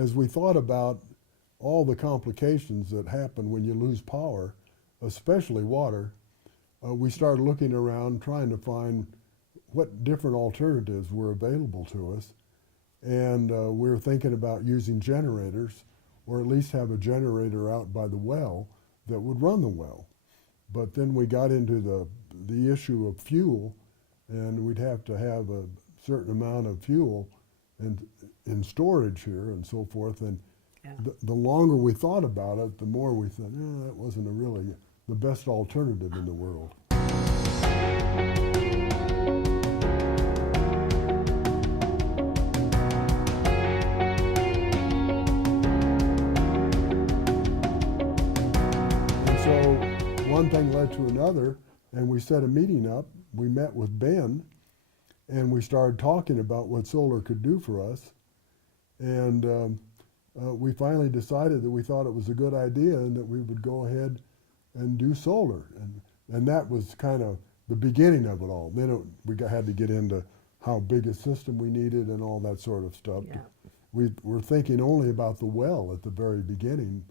as we thought about all the complications that happen when you lose power, especially water, we started looking around trying to find what different alternatives were available to us. And we were thinking about using generators, or at least have a generator out by the well that would run the well. But then we got into the issue of fuel, and we'd have to have a certain amount of fuel in storage here and so forth. And Yeah. the longer we thought about it, the more we thought, that wasn't really the best alternative in the world. And so one thing led to another, and we set a meeting up. We met with Ben, and we started talking about what solar could do for us. And we finally decided that we thought it was a good idea and that we would go ahead and do solar. And that was kind of the beginning of it all. Then we had to get into how big a system we needed and all that sort of stuff. Yeah. We were thinking only about the well at the very beginning.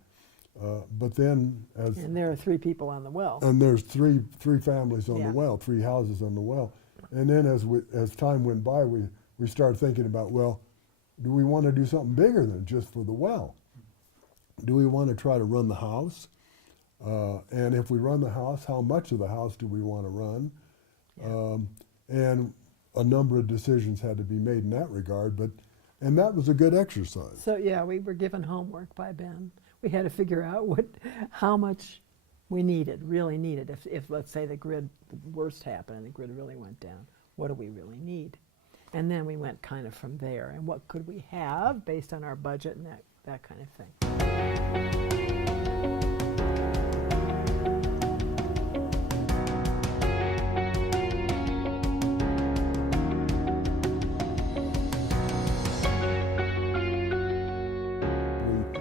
But then And there are 3 people on the well. and there's three families on Yeah. the well, 3 houses on the well. And then as time went by, we started thinking about, well, do we want to do something bigger than just for the well? Do we want to try to run the house? And if we run the house, how much of the house do we want to run? Yeah. And a number of decisions had to be made in that regard, and that was a good exercise. So yeah, we were given homework by Ben. We had to figure out how much we really needed. If let's say the worst happened and the grid really went down, what do we really need? And then we went kind of from there, and what could we have based on our budget and that kind of thing.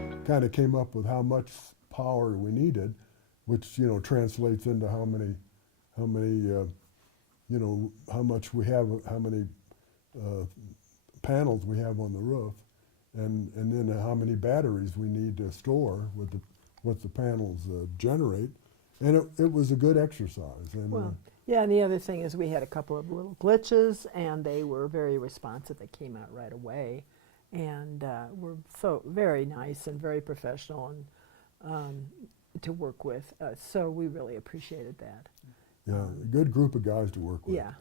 We kind of came up with how much power we needed, which translates into how many how much we have, how many panels we have on the roof, and then how many batteries we need to store what the panels generate. And it was a good exercise. And, Well, yeah, and the other thing is we had a couple of little glitches, and they were very responsive. They came out right away, and were so very nice and very professional and to work with. So we really appreciated that. yeah, a good group of guys to work with. Yeah.